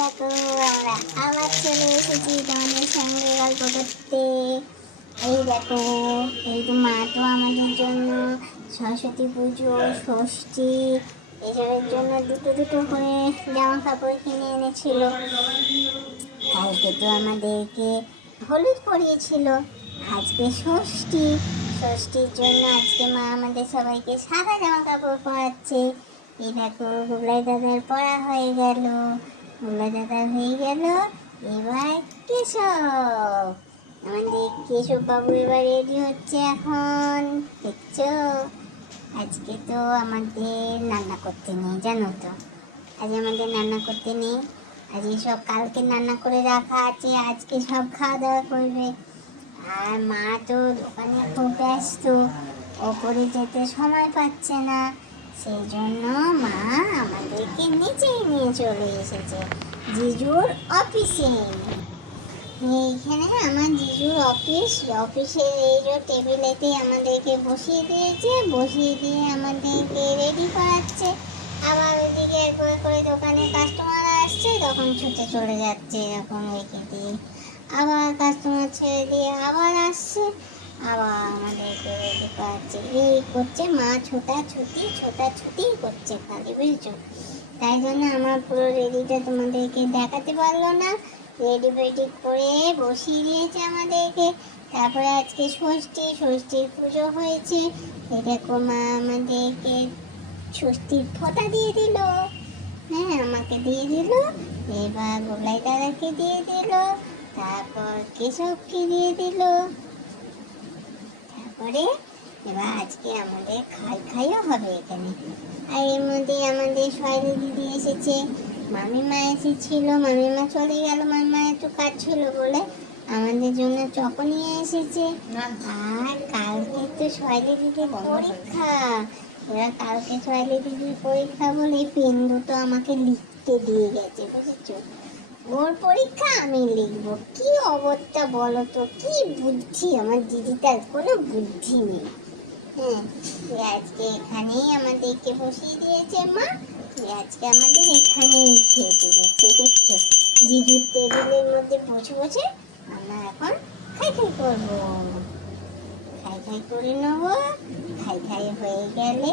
দেখো আমরা আবার চলে এসেছি তোমাদের সঙ্গে গল্প করতে। এই দেখো, এই তো মা তো আমাদের জন্য সরস্বতী পুজো, ষষ্ঠী এসবের জন্য দুটো দুটো করে জামা কাপড় কিনে এনেছিল। কালকে তো আমাদেরকে হলুদ পরিয়েছিল, আজকে ষষ্ঠী, ষষ্ঠীর জন্য আজকে মা আমাদের সবাইকে সাদা জামা কাপড় পরাচ্ছে। এই দেখো গুবলাই দাদার পড়া হয়ে গেল, গুবলাই দাদার হয়ে গেল। এবার কেশব, আমাদের কেশব বাবু এবার রেডি হচ্ছে এখন, দেখছো। আজকে তো আমাদের রান্না করতে নেই, জানো তো, আজ আমাদের রান্না করতে নেই। আজকে সব কালকে রান্না করে রাখা আছে, আজকে সব খাওয়া দাওয়া করবে। আর মা তো দোকানে খুব ব্যস্ত, ওপরে যেতে সময় পাচ্ছে না, সেই জন্য মা আমাদেরকে নিচেই নিয়ে চলে এসেছে জিজুর অফিসে। এইখানে আমার জিজুর অফিসের এই যে টেবিলেতে আমাদেরকে বসিয়ে দিয়েছে, বসিয়ে দিয়ে আমাদেরকে রেডি করাচ্ছে। আবার ওইদিকে একবার করে দোকানে কাস্টমার আসছে, তখন ছুটে চলে যাচ্ছে এরকম রেখে দিয়ে। আবার কাস্টমার ছেড়ে দিয়ে আবার আসছে, আবার আমাদেরকে রেডি করাচ্ছে। এই করছে মা, ছোটাছুটি করছে খালি, বুঝছো। তাই জন্য আমার পুরো রেডিটা তোমাদেরকে দেখাতে পারলো না। রেডি ফেডি করে বসিয়ে দিয়েছে আমাদেরকে। তারপরে আজকে ষষ্ঠীর পুজো হয়েছে। এই দেখো মা আমাদেরকে ষষ্ঠীর ফোঁটা দিয়ে দিল, হ্যাঁ আমাকে দিয়ে দিল, এবার গোলাই দাদাকে দিয়ে দিল, তারপর কেশবকে দিয়ে দিল। তারপরে এবার আজকে আমাদের খাইও হবে এখানে। আর এর মধ্যে আমাদের সয়লি দিদি এসেছে, মামিমা এসেছিল, মামিমা চলে গেল, মামিমা একটু কাজ ছিল বলে আমাদের জন্য চকো নিয়ে এসেছে। আর কালকে তো সয়লি দিদির পরীক্ষা, এবার কালকে সয়লি দিদির পরীক্ষা বলে পেন দুটো আমাকে লিখতে দিয়ে গেছে, বুঝেছো। ওর পরীক্ষা আমি লিখবো, কি অবস্থা বলো তো, কি বুদ্ধি আমার দিদিটার, কোনো বুদ্ধি নেই। হ্যাঁ, আজকে এখানেই আমাদেরকে বসিয়ে দিয়েছে মা, আজকে আমাদের এখানেই খেতে দিচ্ছে, দেখছো। জিজুর টেবিলের মধ্যে বসে বসে আমরা এখন খাই করবো, খাই করে নেবো। খাই হয়ে গেলে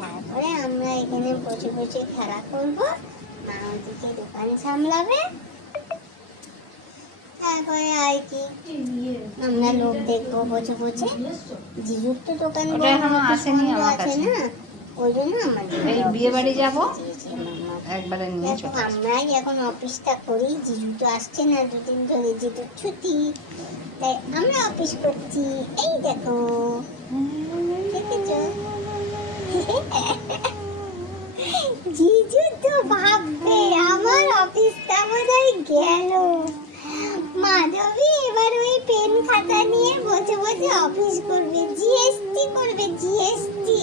তারপরে আমরা এখানে বসে বসে খেলা করবো, মা ওদিকে দোকান সামলাবে। তারপরে আর কি আমরা লোক দেখবো বসে বসে। জিজুর তো দোকান বন্ধ আছে না, ওই জন্য আমাদের বিয়ে বাড়ি যাবো একবারে নিয়ে চলে আসবো। আমরাই এখন অফিসটা করি, জিজু তো আসছে না দুদিন ধরে, জিজুর ছুটি, তাই আমরা অফিস করছি। এই দেখো, দেখেছো জিজু তো ভাববে আমার অফিসটা বোধহয় গেল। মাধবী এবার ওই পেন খাতা নিয়ে বসে বসে অফিস করবে, জিএসটি করবে, জিএসটি।